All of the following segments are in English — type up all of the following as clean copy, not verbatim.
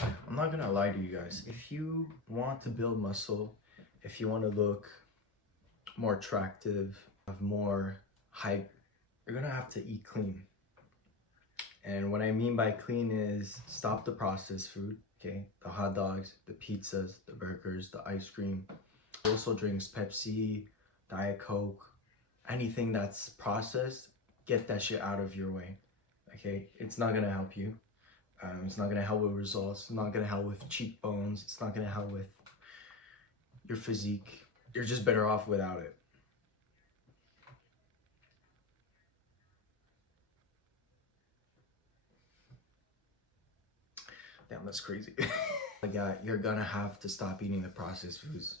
I'm not gonna lie to you guys. If you want to build muscle, if you want to look more attractive, have more height, you're gonna have to eat clean. And what I mean by clean is stop the processed food, okay? The hot dogs, the pizzas, the burgers, the ice cream. Also drinks Pepsi, Diet Coke, anything that's processed, get that shit out of your way, okay? It's not gonna help you. It's not gonna help with results. It's not gonna help with cheekbones. It's not gonna help with your physique. You're just better off without it. Damn, that's crazy. Yeah, you're gonna have to stop eating the processed foods,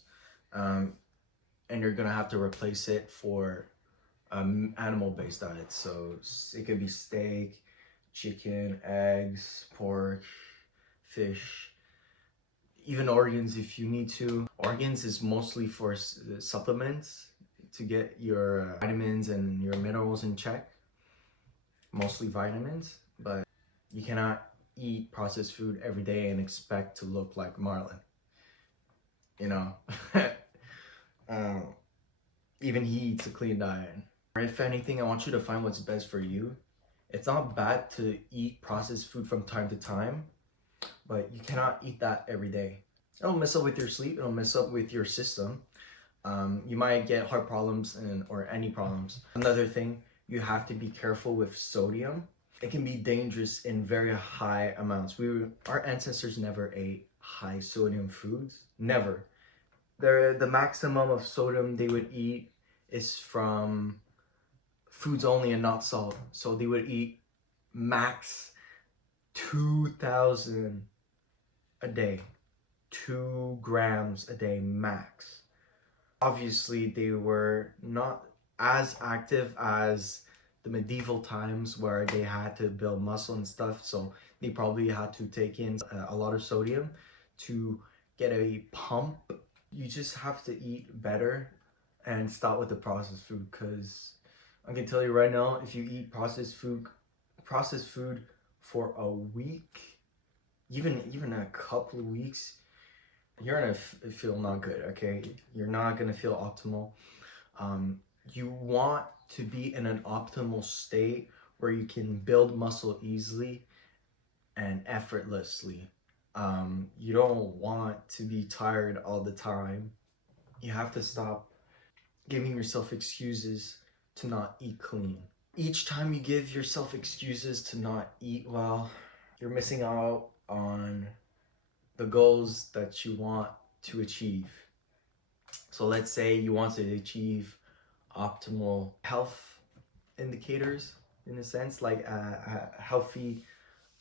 and you're gonna have to replace it for animal-based diets. So it could be steak, chicken, eggs, pork, fish, even organs if you need to. Organs is mostly for supplements to get your vitamins and your minerals in check, mostly vitamins, but you cannot eat processed food every day and expect to look like Marlon, you know. um, Even he eats a clean diet. If anything, I want you to find what's best for you. It's not bad to eat processed food from time to time, but you cannot eat that every day. It'll mess up with your sleep. It'll mess up with your system. You might get heart problems or any problems. Another thing, you have to be careful with sodium. It can be dangerous in very high amounts. Our ancestors never ate high sodium foods. Never. The maximum of sodium they would eat is from foods only and not salt. So they would eat max 2,000 a day. 2 grams a day max. Obviously, they were not as active as the medieval times where they had to build muscle and stuff. So they probably had to take in a lot of sodium to get a pump. You just have to eat better and stop with the processed food, because I can tell you right now, if you eat processed food for a week, even a couple of weeks, you're gonna feel not good, okay? You're not gonna feel optimal. You want to be in an optimal state where you can build muscle easily and effortlessly. You don't want to be tired all the time. You have to stop giving yourself excuses to not eat clean. Each time you give yourself excuses to not eat well, you're missing out on the goals that you want to achieve. So let's say you want to achieve optimal health indicators, in a sense, like a healthy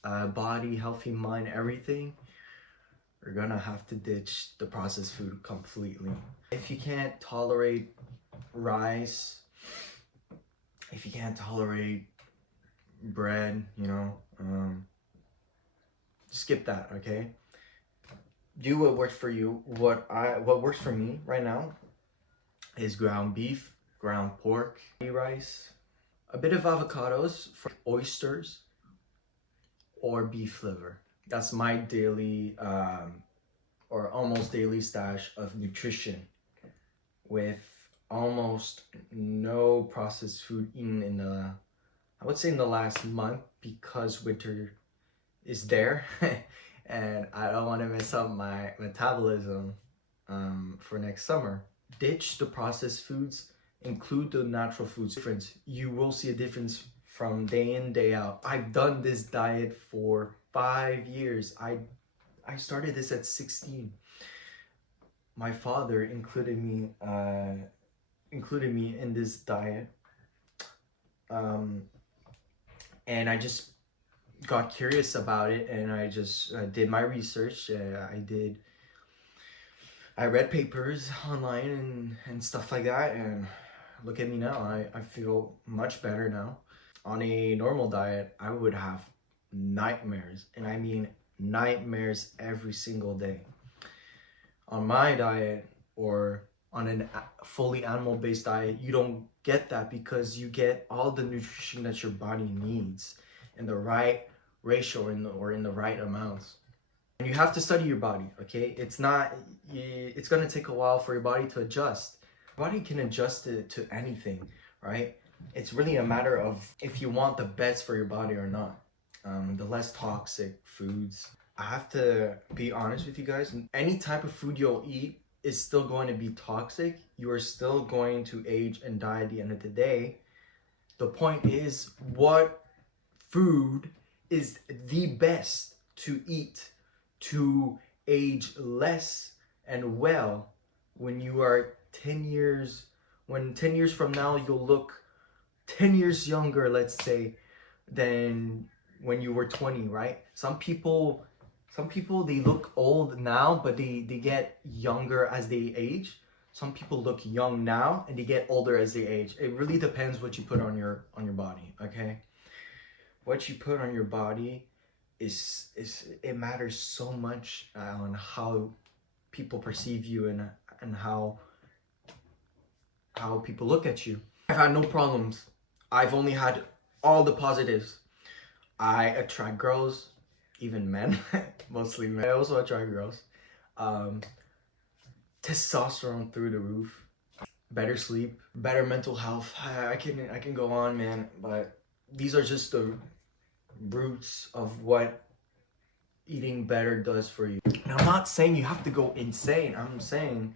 body, healthy mind, everything. You're gonna have to ditch the processed food completely. If you can't tolerate rice, if you can't tolerate bread, skip that, okay? Do what works for you. What works for me right now is ground beef, ground pork, rice, a bit of avocados, oysters, or beef liver. That's my daily or almost daily stash of nutrition, with almost no processed food eaten in I would say in the last month, because winter is there and I don't want to mess up my metabolism for next summer. Ditch the processed foods, include the natural foods. You will see a difference from day in, day out. I've done this diet for 5 years. I started this at 16. My father included me in this diet, and I just got curious about it, and I just did my research. I read papers online and stuff like that, and look at me now. I feel much better now. On a normal diet, I would have nightmares, and I mean nightmares every single day. On my diet, or on a fully animal-based diet, you don't get that, because you get all the nutrition that your body needs in the right ratio or in the right amounts. And you have to study your body, okay? It's gonna take a while for your body to adjust. Your body can adjust it to anything, right? It's really a matter of if you want the best for your body or not. The less toxic foods. I have to be honest with you guys. Any type of food you'll eat is still going to be toxic. You are still going to age and die at the end of the day. The point is, what food is the best to eat to age less and well when you are 10 years, when 10 years from now you'll look 10 years younger, let's say, than when you were 20, right? Some people they look old now, but they get younger as they age. Some people look young now and they get older as they age. It really depends what you put on your body, okay? What you put on your body is it matters so much on how people perceive you and how people look at you. I've had no problems. I've only had all the positives. I attract girls, even men, mostly men. I also attract girls. Testosterone through the roof. Better sleep, better mental health. I can go on, man, but these are just the roots of what eating better does for you. And I'm not saying you have to go insane. I'm saying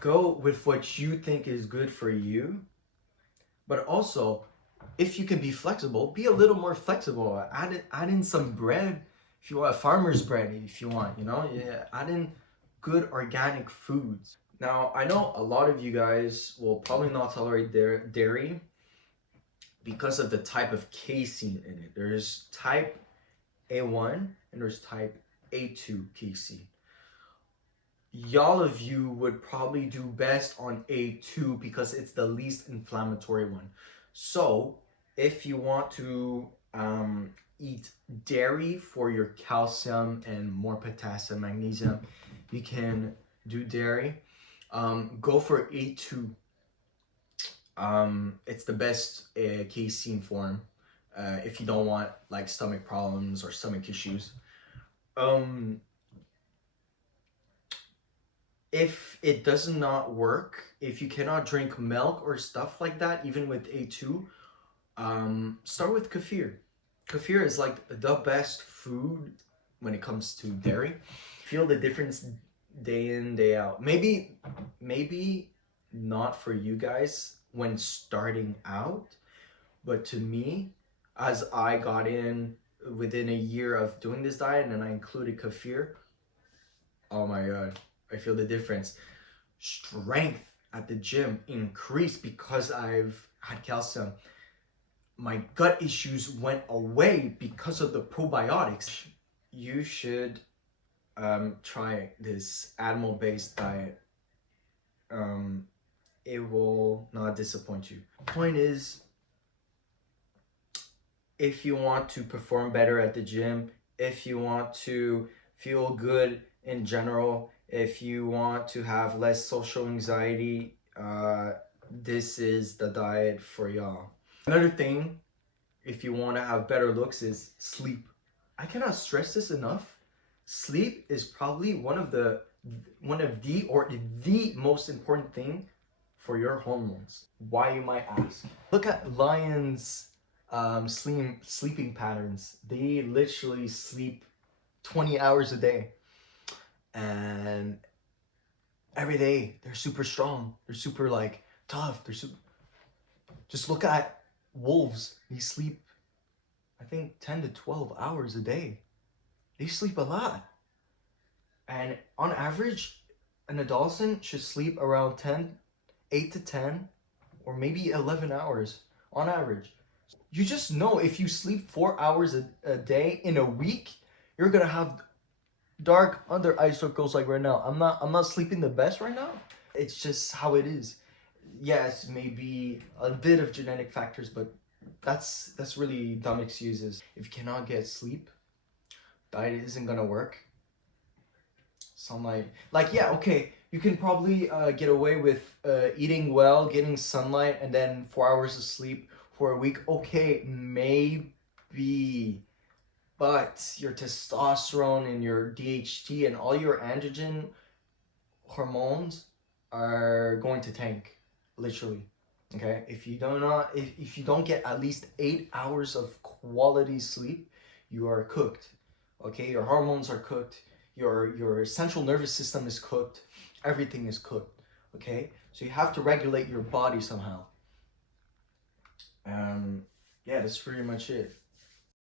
go with what you think is good for you. But also, if you can be flexible, be a little more flexible. Add in some bread if you want, farmer's bread if you want, you know? Yeah, add in good organic foods. Now, I know a lot of you guys will probably not tolerate dairy because of the type of casein in it. There's type A1 and there's type A2 casein. Y'all of you would probably do best on A2 because it's the least inflammatory one. So if you want to eat dairy for your calcium and more potassium, magnesium, you can do dairy. Go for A2. It's the best casein form if you don't want like stomach problems or stomach issues. If it does not work, if you cannot drink milk or stuff like that, even with A2, start with kefir. Kefir is like the best food when it comes to dairy. Feel the difference day in, day out. Maybe not for you guys when starting out, but to me, as I got in within a year of doing this diet and I included kefir, oh my god, I feel the difference. Strength at the gym increased because I've had calcium. My gut issues went away because of the probiotics. You should try this animal-based diet. It will not disappoint you. Point is, if you want to perform better at the gym, if you want to feel good in general, if you want to have less social anxiety, this is the diet for y'all. Another thing, if you want to have better looks, is sleep. I cannot stress this enough. Sleep is probably one of the most important thing for your hormones. Why, you might ask? Look at lions' sleeping patterns. They literally sleep 20 hours a day, and every day they're super strong. They're super like tough. Just look at wolves. They sleep, I think, 10 to 12 hours a day. They sleep a lot. And on average, an adolescent should sleep around 8 to 10, or maybe 11 hours on average. You just know if you sleep 4 hours a day in a week, you're gonna have dark under eye circles like right now. I'm not sleeping the best right now. It's just how it is. Yes, maybe a bit of genetic factors, but that's really dumb excuses. If you cannot get sleep, diet isn't gonna work. Sunlight, like, yeah, okay, you can probably get away with eating well, getting sunlight, and then 4 hours of sleep for a week. Okay, maybe. but your testosterone and your DHT and all your androgen hormones are going to tank, literally. Okay, if you don't get at least 8 hours of quality sleep, you are cooked. Okay, your hormones are cooked, your central nervous system is cooked, everything is cooked. Okay, so you have to regulate your body somehow. Yeah, that's pretty much it.